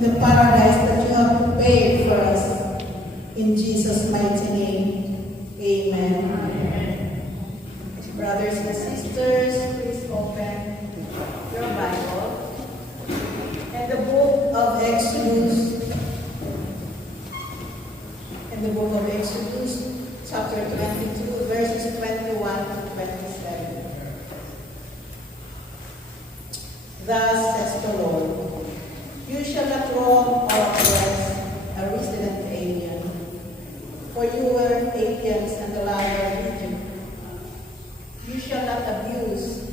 in the paradise that you have prepared for us. In Jesus' mighty name, amen. Brothers and sisters, please open your Bible and the book of Exodus. In the book of Exodus, chapter 22, verses 21 to 27. Thus says the Lord, you shall not wrong or oppress a resident alien, for you were aliens in the land of Egypt. You shall not abuse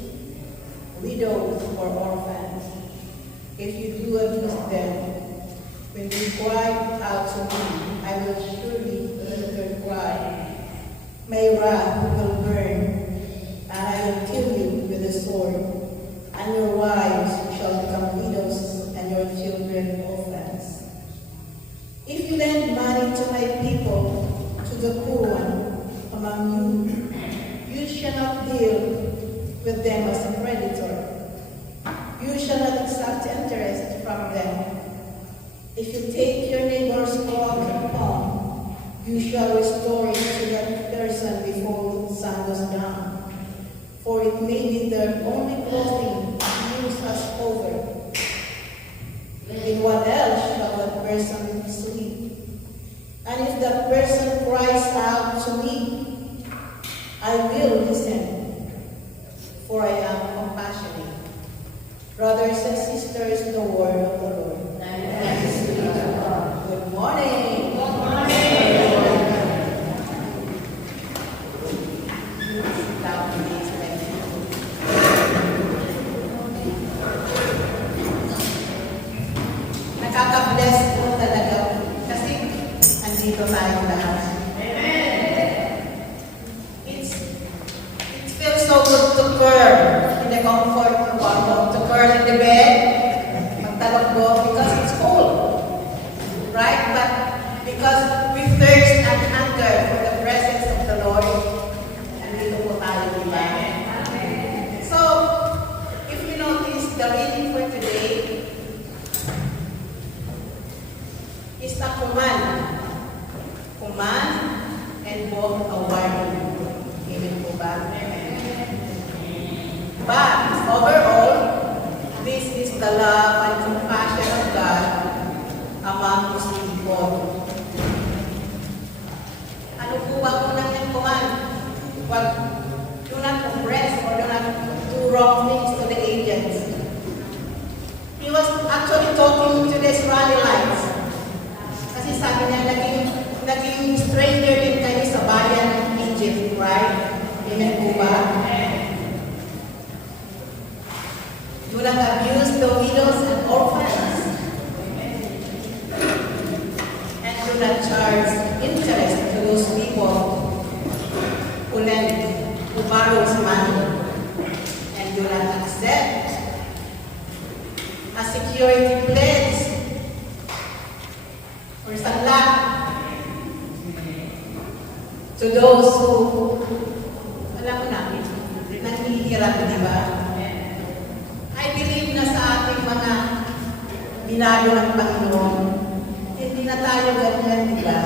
widows or orphans. If you do abuse them, when you cry out to me, I will surely hear your cry. My wrath will burn, and I will kill you with the sword, and your wives shall become widows, and your children orphans. If you lend money to my people, to the poor one among you, you shall not deal with them as a creditor. You shall not exact interest from them. If you take your neighbor's cloak and palm, you shall restore it to that person before the sun goes down. For it may be their only clothing used as over. In what else shall that person sleep? And if that person cries out to me, I will listen, for I am compassionate. Brothers and sisters, the word of the Lord. Thanks be to God. Good morning. Good morning. Sit down, please. Nakaka-bless po talaga kasi andito tayo lahat. It feels so good to curl in the comfort of our home, to curl in the bed, magtalagbo, because it's cold, right? But because we thirst and hunger for the presence of the Lord, andito po tayo, di ba? So, if you notice, the reading for today is a command. Command and both a warning. Amen po ba? But overall, this is the love and compassion of God among His people. Ano po ba unang yung command? Well, do not oppress or do not do wrong things to the aliens. He was actually talking to the Israelites. Kasi sabi niya, naging stranger din kayo sa bayan ng Egypt, right? Amen po ba? Do not abuse the widows and orphans. And do not charge interest to those people who borrows money. And do not accept a security pledge or sanla to those who, alam mo namin, naghihirap, di ba? I believe na sa ating mga binago ng Panginoon, hindi na tayo ganyan, di ba?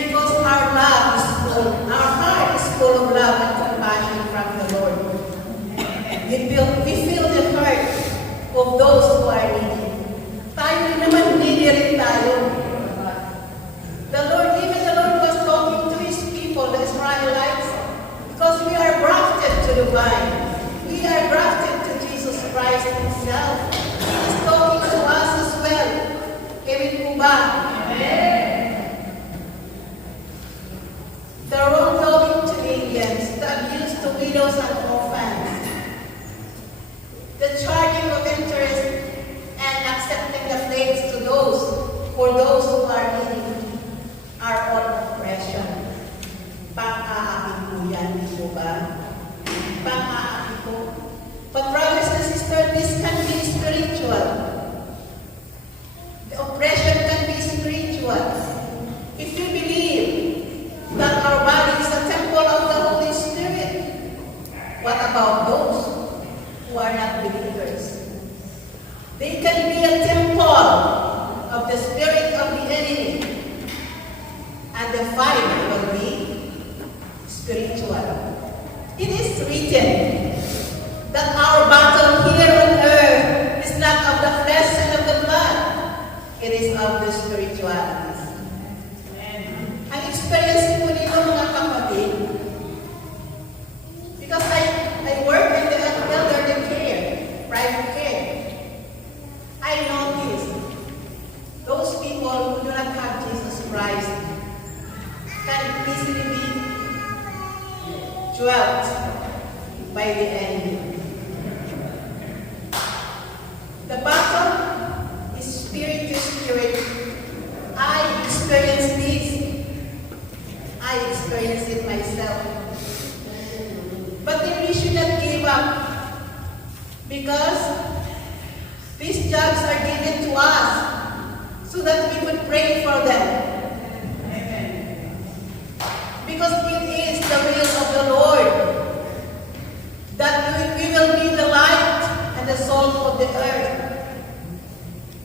Because our heart is full of love and compassion from the Lord. We feel the hurt of those who are needy. Tayo rin naman, needy rin tayo. Even the Lord was talking to His people, the Israelites, because we are grafted to the vine. We are grafted to Jesus Christ Himself. He's talking to us as well. Amen po ba? Amen. The wrongdoing to aliens, the abuse to widows and orphans, the charging of interest and accepting the flames to those who are needy are all oppression. Pang-aakit po yan, di po ba? Pang-aakit po. But brothers and sisters, this can be spiritual. The oppression can be spiritual. If you believe that our body is a temple of the Holy Spirit, what about those who are not believers? They can be a temple 5 will be spiritual. It is written that our battle here on earth is not of the flesh and of the blood. It is of the spiritualities. Ang experience ko dito mga kapatid, because I work in the elderly care, private care, I notice those people who do not have Jesus Christ can easily be dwelt by the enemy. The battle is spirit to spirit. I experience this. I experience it myself. But then we should not give up, because these jobs are given to us so that we would pray for them. Because it is the will of the Lord that we will be the light and the salt of the earth.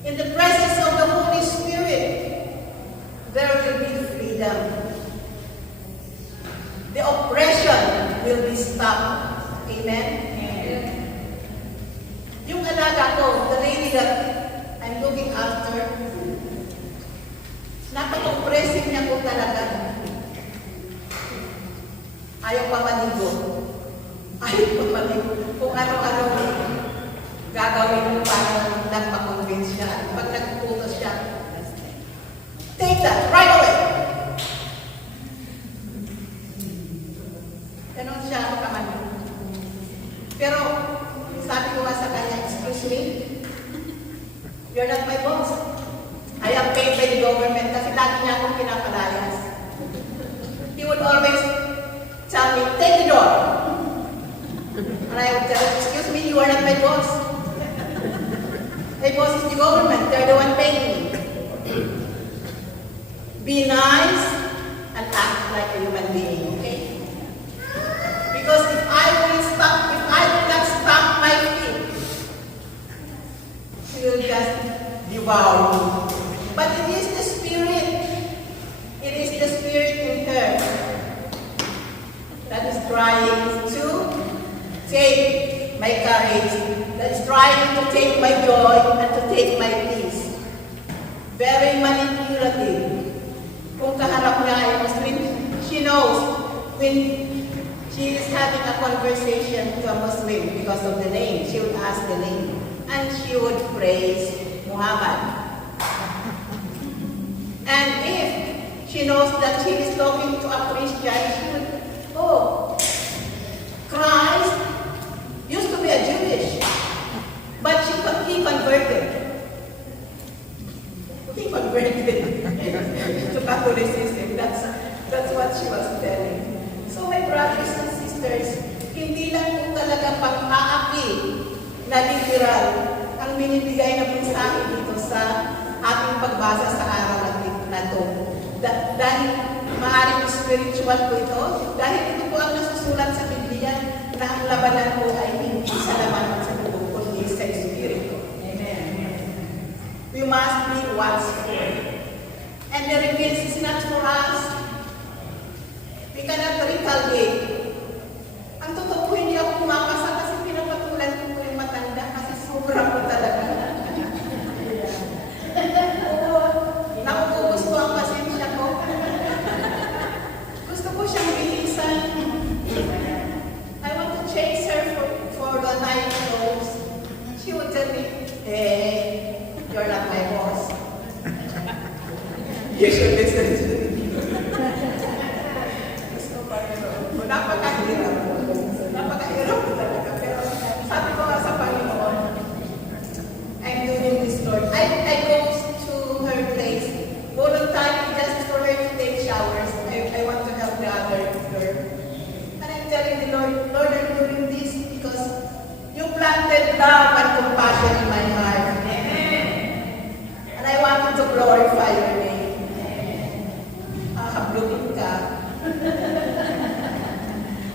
In the presence of the Holy Spirit, there will be freedom. The oppression will be stopped. Amen? Yung alaga ko, the lady that I'm looking after, napaka-oppressive niya po talaga. Ayaw pa maligo. Ayaw pa maligo. Kung ano-ano gagawin mo para nagpa-convince siya. Pag nagputos siya, take that right away. Ganon siya makamali. Pero sabi ko nga sa kanya, excuse me, you're not my boss. I am paid by the government kasi lagi niya akong pinapalayas. He would always tell me, take the door. And I would tell him, excuse me, you are not my boss. My boss is the government. They're the one paying me. Be nice and act like a human being, okay? Because if I will not stop my feet, she will just devour me. But it is the Spirit. It is the Spirit in her that is trying to take my courage, that is trying to take my joy and to take my peace. Very manipulative. Kung kaharap niya ay Muslim, she knows when she is having a conversation to a Muslim because of the name, she would ask the name and she would praise Muhammad. And if she knows that she is talking to a Christian, she would, oh, Christ used to be a Jewish, but he converted. He converted to Catholicism. That's what she was telling. So my brothers and sisters, hindi lang po talaga pag-aapi na literal ang binibigay na mensahe dito sa ating pagbasa sa araw na ito. Dahil maaaring spiritual po ito, dahil ito po ang nasusulat sa Biblia na ang labanan po ay hindi sa laman at sa tubo, kundi sa Espiritu. We must be watchful. And the revenge is not for us. We cannot retaliate. Ang totoo po, hindi ako pumapasa kasi pinapatulan ko po yung matanda kasi sobra po talaga. Nakukubos ko ang pasensya ko. Gusto ko siyang bihisan. I want to chase her for the night clothes. She would tell me, hey, you're not my boss. You should listen to me. Gusto pa rin. Napakahirap. Napakahirap talaga. Pero sabi ko nga sa Panginoon, I'm doing this, Lord. I go to her place voluntarily just for her to take showers. I want to help the other girl. And I'm telling the Lord, Lord, I'm doing this because you planted love and compassion in my heart. And I wanted to glorify your name. Hablutin ka.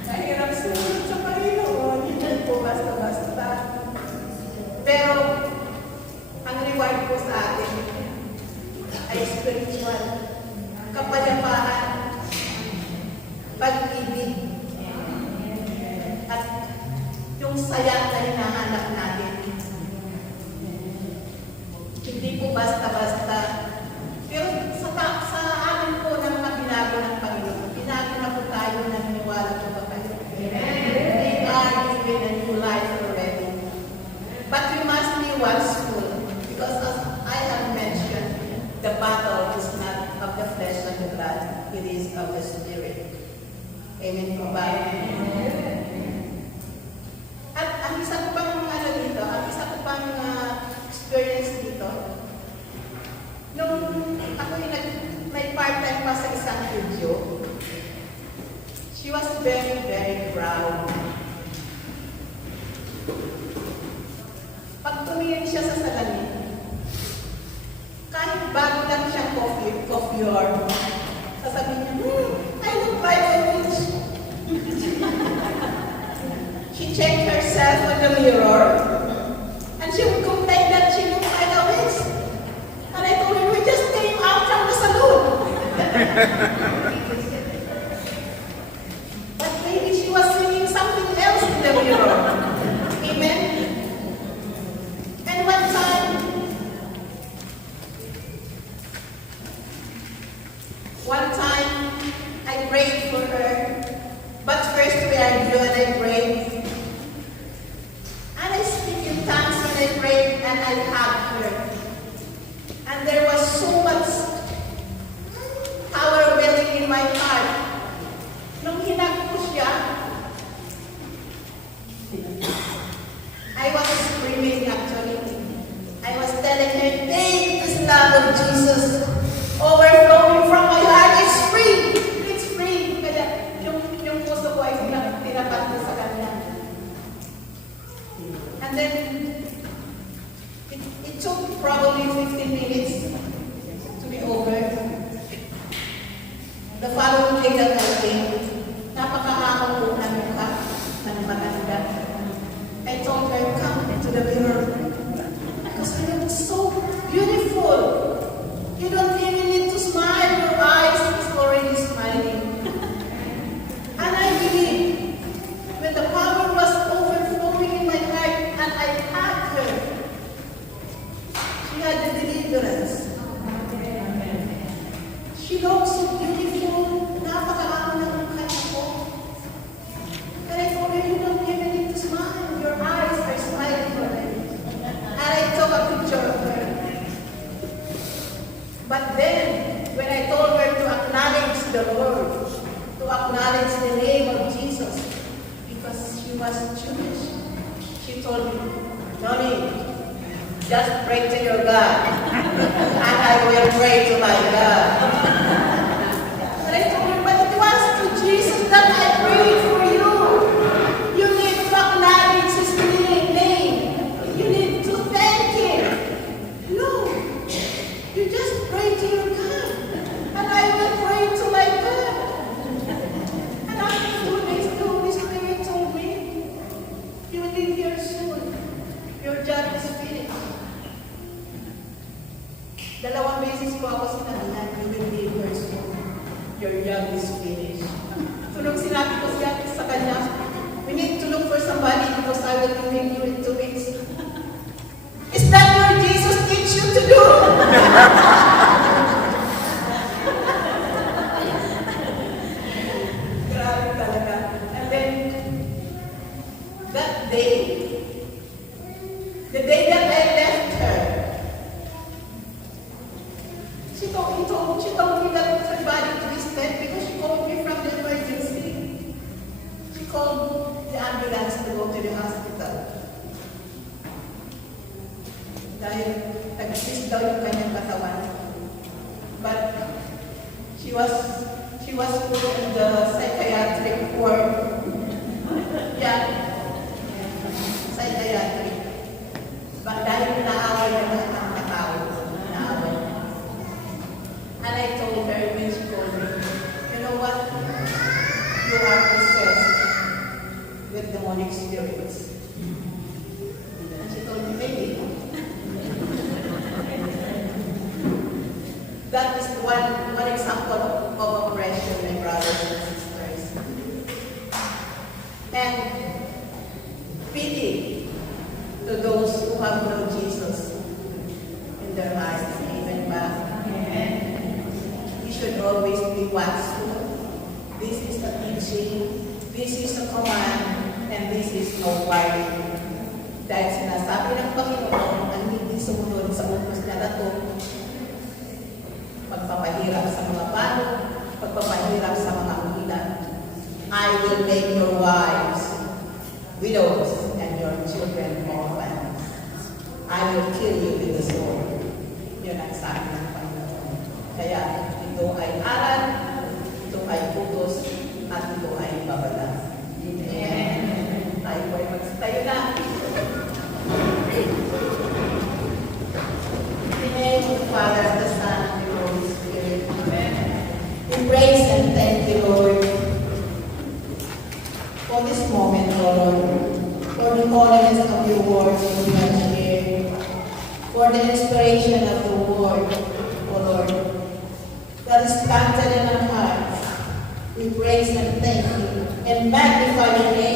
Mahirap po basta-basta. Pero sa amin po ng mga binago ng Panginoon, binago na po tayo, naniniwala po ba kayo? We are given a new life already. But we must be watchful because as I have mentioned, the battle is not of the flesh and the blood, it is of the Spirit. Amen po ba? At ang isa ko pang experience dito, nung ako may part-time pa sa isang video, she was very, very proud. Pag tumingin siya sa salamin, kahit bago lang siyang coiffure, sasabihin niya, I look like a witch. She checked herself on the mirror, and she would complain that she looked like a witch. And I told her, we just came out from the salon. But maybe she was seeing something else in the mirror. Amen? And one time, I prayed for her. But first we argue and I prayed. And I speak in tongues when I prayed and I hugged her. And there was so much power welling in my heart. Nung hinag ko siya, I was screaming actually. I was telling her, take this love of Jesus overflowing from my heart. It's free. It's free. Kaya yung puso ko ay tinapat ko sa kanya. And then, it took probably 15 minutes to be over. The following day that I came, napakahapon po na mukha ng maganda. I told her, come into the mirror. Because you look so beautiful. You don't even need to smile. Your eyes is already smiling. And I believe when the power was overflowing in my heart and I hugged her, she had the deliverance. She looks so beautiful. Napakahapon ng mukha ko. And I told her, you don't even need to smile. Your eyes are smiling already. And I took a picture of her. But then, when I told her to acknowledge the Lord, to acknowledge the name of Jesus, because she was Jewish, she told me, Johnny, just pray to your God, and I will pray to my God. But I told her, but it was to Jesus that I prayed for you. You need to acknowledge His name. You need to thank Him. No. You just pray to your God, and I will pray to my God. And after 2 days, the Holy Spirit told me, you will leave here soon. Your job is finished. Dalawang beses po ako sinabihan, you will leave here soon. Your job is finished. So nung sinabi ko sa kanya, we need to look for somebody because I will leave you in 2 weeks. Is that what Jesus teach you to do? Grabe talaga. And then, that day, the day that I left her, she told me that her body twisted because she called me from the emergency. She called the ambulance to go to the hospital. Dahil nag-twist daw yung kanyang katawan. But she was put in the psychiatric ward. Yeah. Psychiatric. But dahil naaway na lahat ng katao, naaway. And I told her when she called me, you know what? You are possessed with demonic spirits. And she told me, maybe. That is one example of oppression, my brothers and sisters. And pity to those who have no Jesus in their lives. wants to. This is the teaching, this is the command, and this is no warning. Dahil sinasabi ng Panginoon ang hindi sumunod sa utos niya na ito, magpapahirap sa mga balo, magpapahirap sa mga ulilan. I will make your wives widows and your children orphans. I will kill you with the sword. Yun ang sabi ng Panginoon. Kaya ito ay aral, ito ay utos, at ito ay babala. Amen. Tayo po ay magtayo na. In the name of the Father, the Son, and the Holy Spirit. Amen. We praise and thank you, Lord, for this moment, Lord, for the holiness of your words we have shared, for the inspiration of the word, O Lord, that is planted in our hearts. We praise and thank you and magnify your name.